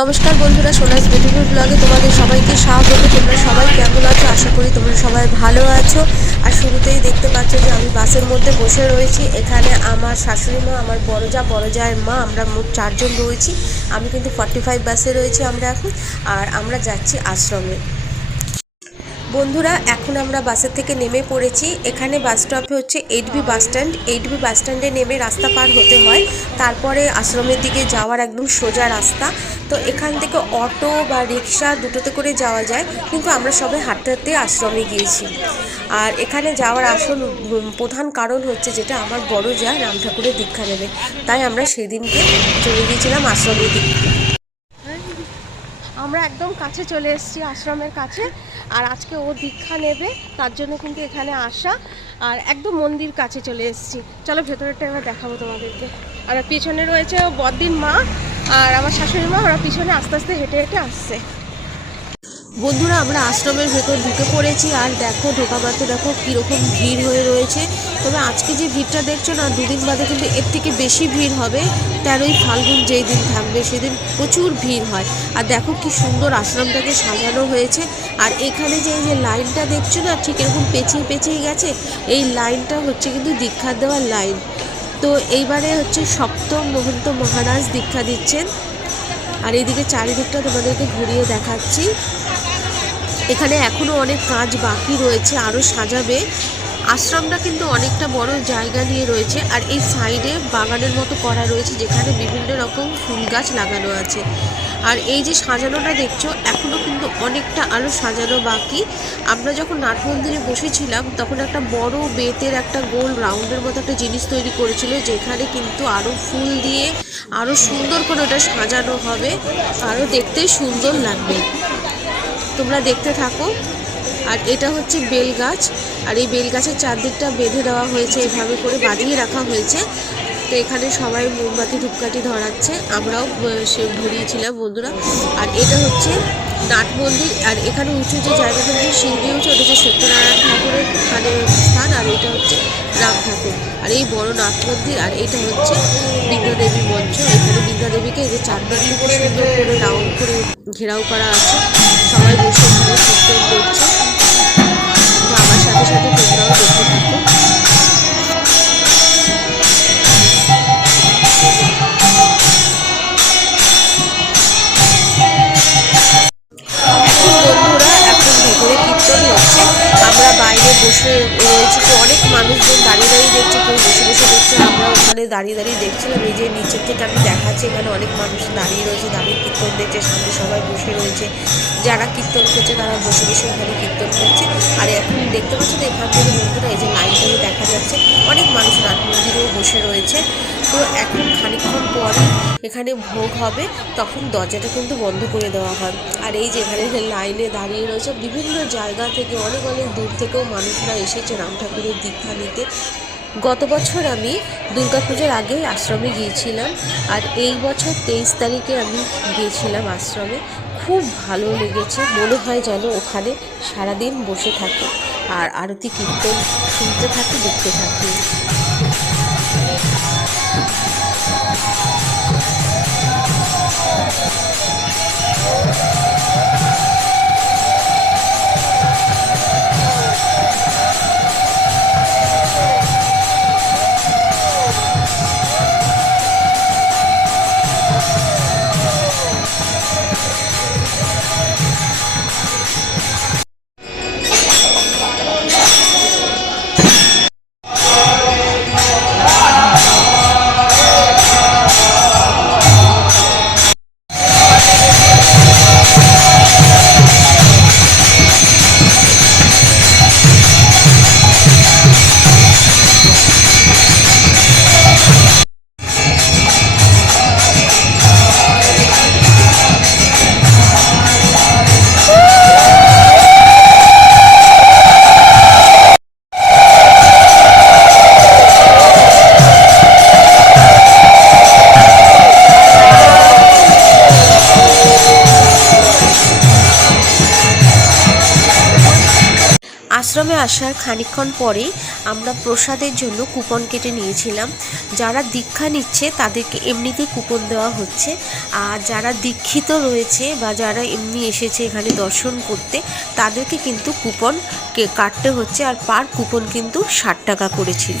নমস্কার বন্ধুরা, সোনাস বিউটিফুল ব্লগে তোমাদের সবাইকে স্বাগত। তোমরা সবাই কেমন আছো? আশা করি তোমরা সবাই ভালো আছো। আর শুরুতেই দেখতে পাচ্ছ যে আমি বাসের মধ্যে বসে রয়েছি। এখানে আমার শাশুড়ি মা, আমার বড়জা যা বড় জায়ের মা, আমরা মোট চারজন রয়েছি। আমি কিন্তু ফর্টি ফাইভ বাসে রয়েছি আমরা এখন। আর আমরা যাচ্ছি আশ্রমে। বন্ধুরা, এখন আমরা বাসের থেকে নেমে পড়েছি। এখানে বাস স্টপে হচ্ছে eight B bus stand. Eight B bus স্ট্যান্ডে নেমে রাস্তা পার হতে হয়। তারপরে আশ্রমের দিকে যাওয়ার একদম সোজা রাস্তা। তো এখান থেকে অটো বা রিক্সা দুটোতে করে যাওয়া যায়, কিন্তু আমরা সবাই হাঁটতে হাঁটতে আশ্রমে গিয়েছি। আর এখানে যাওয়ার আসল প্রধান কারণ হচ্ছে যেটা, আমার বড় যা রাম ঠাকুরের দীক্ষা নেবে। তাই আমরা সেদিনকে চলে গিয়েছিলাম আশ্রমের দিকে। আমরা একদম কাছে চলে এসেছি আশ্রমের কাছে। আর আজকে ও দীক্ষা নেবে, তার জন্য কিন্তু এখানে আসা। আর একদম মন্দির কাছে চলে এসেছি। চলো ভেতরেরটা এবার দেখাবো তোমাদেরকে। আর পিছনে রয়েছে বদ্দিন মা, আর আমার শাশুড়ি মা, ওরা পিছনে আস্তে আস্তে হেঁটে হেঁটে আসছে। বন্ধুরা, আমরা আশ্রমের ভেতর ঢুকে পড়েছি আর দেখো ঢোকা মাত্র দেখো কীরকম ভিড় হয়ে রয়েছে। তবে আজকে যে ভিড়টা দেখছ না, দুদিন বাদে কিন্তু এর থেকে বেশি ভিড় হবে। তেরোই ফাল্গুন যেই দিন থাকবে সেদিন প্রচুর ভিড় হয়। আর দেখো কি সুন্দর আশ্রমটাকে সাজানো হয়েছে। আর এখানে যে এই যে লাইনটা দেখছ না, ঠিক এরকম পেঁচিয়ে পেঁচিয়ে গেছে, এই লাইনটা হচ্ছে কিন্তু দীক্ষা দেওয়ার লাইন। তো এইবারে হচ্ছে সপ্তম মহন্ত মহারাজ দীক্ষা দিচ্ছেন। আর এইদিকে চারিদিকটা তোমাদেরকে ঘুরিয়ে দেখাচ্ছি। এখানে এখনও অনেক কাজ বাকি রয়েছে আরও সাজাবে। আশ্রমটা কিন্তু অনেকটা বড় জায়গা নিয়ে রয়েছে, আর এই সাইডে বাগানের মতো করা রয়েছে, যেখানে বিভিন্ন রকম ফুল গাছ লাগানো আছে। আর এই যে সাজানোটা দেখছ এখনও কিন্তু অনেকটা আরও সাজানো বাকি। আমরা যখন নাট মন্দিরে বসেছিলাম, তখন একটা বড় বেতের একটা গোল রাউন্ডের মতো একটা জিনিস তৈরি করেছিল, যেখানে কিন্তু আরও ফুল দিয়ে আরও সুন্দর করে ওটা সাজানো হবে। আরও দেখতে সুন্দর লাগবে। তোমরা দেখতে থাকো। আর এটা হচ্ছে বেল গাছ। আর এই বেল গাছের চারদিকটা বেঁধে দেওয়া হয়েছে। এভাবে করে বাঁধিয়ে রাখা হয়েছে। তো এখানে সবাই মোমবাতি ধূপকাঠি ধরাচ্ছে। আমরাও সে ধরিয়েছিলাম বন্ধুরা। আর এটা হচ্ছে নাট মন্দির। আর এখানে উঁচু যে জায়গাটা হচ্ছে সিঁড়ি উঁচু, ওটা হচ্ছে সত্যনারায়ণ ঠাকুরের মানে স্থান, আর এটা হচ্ছে রাম ঠাকুর। আর এই বড় নাট মন্দির, আর এটা হচ্ছে বিদ্যাদেবী মঞ্চ। এখানে বিদ্যাদেবীকে এই যে চারদিক থেকে সুন্দর করে রাউন্ড করে ঘেরাও করা আছে। সবাই বসে এখানে কীর্তন করছে। আমার সাথে সাথে তোমরাও দেখতে থাকো। রয়েছি তো অনেক মানুষজন দাঁড়িয়ে দাঁড়িয়ে দেখছে, কেউ বসে বসে দেখছে আমরা ওখানে দাঁড়িয়ে দাঁড়িয়ে দেখছিলাম, এই যে নিচের থেকে আমি দেখাচ্ছি, এখানে অনেক মানুষ দাঁড়িয়ে রয়েছে, দাঁড়িয়ে কীর্তন দেখছে, সামনে সবাই বসে রয়েছে। যারা কীর্তন করছে, তারা বসে বসে ওখানে কীর্তন করছে। আর এখন দেখতে পাচ্ছি তো এখান থেকে বন্ধুরা, এই যে লাইনটাকে দেখা যাচ্ছে, অনেক মানুষ নাট মন্দিরেও বসে রয়েছে। তো এখন খানিকক্ষণ পরে এখানে ভোগ হবে, তখন দরজাটা কিন্তু বন্ধ করে দেওয়া হয়। আর এই যে এখানে লাইনে দাঁড়িয়ে রয়েছে, বিভিন্ন জায়গা থেকে, অনেক অনেক দূর থেকেও মানুষরা এসেছে রাম ঠাকুরের দীক্ষা নিতে। গত বছর আমি দুর্গাপুজোর আগেই আশ্রমে গিয়েছিলাম, আর এই বছর তেইশ তারিখে আমি গিয়েছিলাম আশ্রমে। খুব ভালো লেগেছে, মনে হয় যেন ওখানে সারাদিন বসে থাকি, আর আরতি কীর্তন শুনতে থাকি, দেখতে থাকি। আসার খানিক্ষণ পরে আমরা প্রসাদের জন্য কুপন কেটে নিয়েছিলাম। যারা দীক্ষা নিচ্ছে, তাদেরকে এমনিতে কুপন দেওয়া হচ্ছে। আর যারা দীক্ষিত রয়েছে বা যারা এমনি এসেছে এখানে দর্শন করতে, তাদেরকে কিন্তু কুপন কাটতে হচ্ছে। আর পার কুপন কিন্তু ষাট টাকা করেছিল।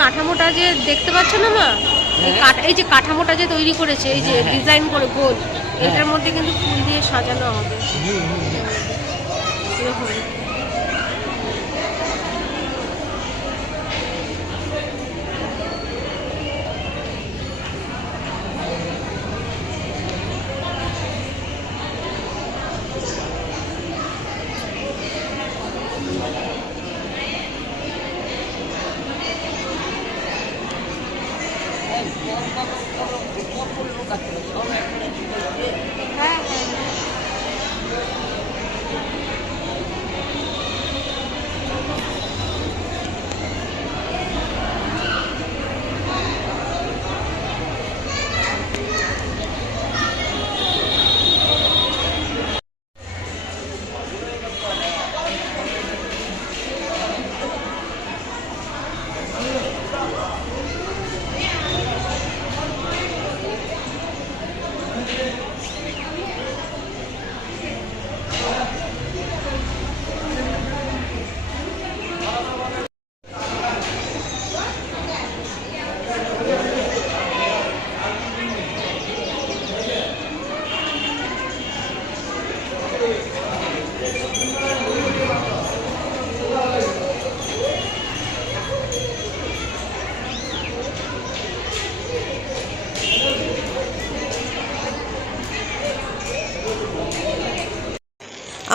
কাঠামোটা যে দেখতে পাচ্ছ না মা? এই কাঠ- এই যে কাঠামোটা যে তৈরি করেছে এই যে ডিজাইন করে গোল এটার মধ্যে কিন্তু ফুল দিয়ে সাজানো হবে। এরকম।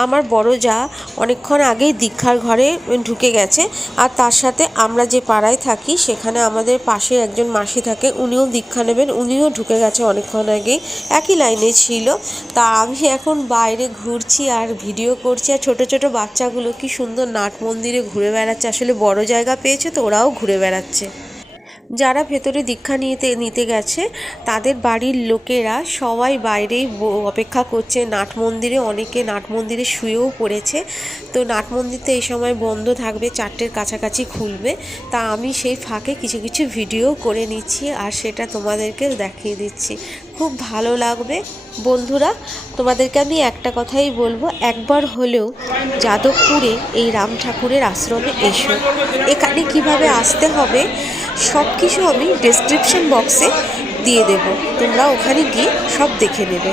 আমার বড় যা অনেকক্ষণ আগেই দীক্ষার ঘরে ঢুকে গেছে। আর তার সাথে আমরা যে পাড়ায় থাকি, সেখানে আমাদের পাশে একজন মাসি থাকে, উনিও দীক্ষা নেবেন, উনিও ঢুকে গেছে অনেকক্ষণ আগেই। একই লাইনে ছিল। তা আমি এখন বাইরে ঘুরছি আর ভিডিও করছি। আর ছোট ছোট বাচ্চাগুলো কি সুন্দর নাট মন্দিরে ঘুরে বেড়াচ্ছে। আসলে বড় জায়গা পেয়েছে তো ওরাও ঘুরে বেড়াচ্ছে। যারা ভেতরে দীক্ষা নিতে নিতে গেছে, তাদের বাড়ির লোকেরা সবাই বাইরেই অপেক্ষা করছে। নাট মন্দিরে অনেকে নাট মন্দিরে শুয়েও পড়েছে। তো নাট মন্দির তো এই সময় বন্ধ থাকবে, চারটের কাছাকাছি খুলবে। তা আমি সেই ফাঁকে কিছু কিছু ভিডিও করে নিচ্ছি আর সেটা তোমাদেরকে দেখিয়ে দিচ্ছি। খুব ভালো লাগবে। বন্ধুরা, তোমাদেরকে আমি একটা কথাই বলব, একবার হলেও যাদবপুরে এই রাম ঠাকুরের আশ্রমে এসো। এখানে কীভাবে আসতে হবে সব কিছু আমি ডেসক্রিপশন বক্সে দিয়ে দেব। তোমরা ওখানে গিয়ে সব দেখে নেবে।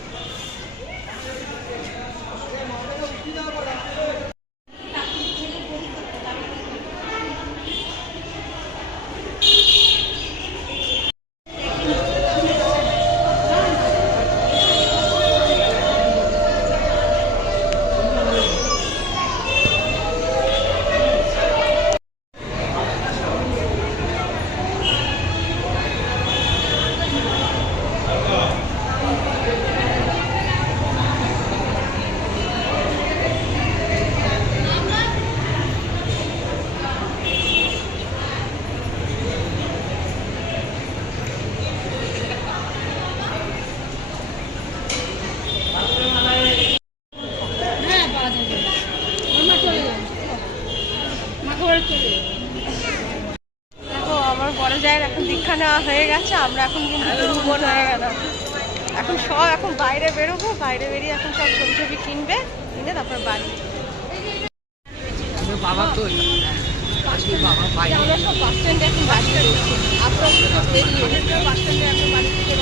দেখো আমার বড় জায়ের এখন দীক্ষা নেওয়া হয়ে গেছে আমরা এখন কিন্তু দুর্বল হয়ে গেলাম এখন সব এখন বাইরে বেরোবো বাইরে বেরিয়ে এখন সব ছবি ছবি কিনবে কিনে তারপর বাড়ি। বাবা তো বাবা বাইরে। আমরা সব বাস স্ট্যান্ডে এখন বাস বেরোচ্ছি আপনার বাস স্ট্যান্ডে এখন বাড়ি থেকে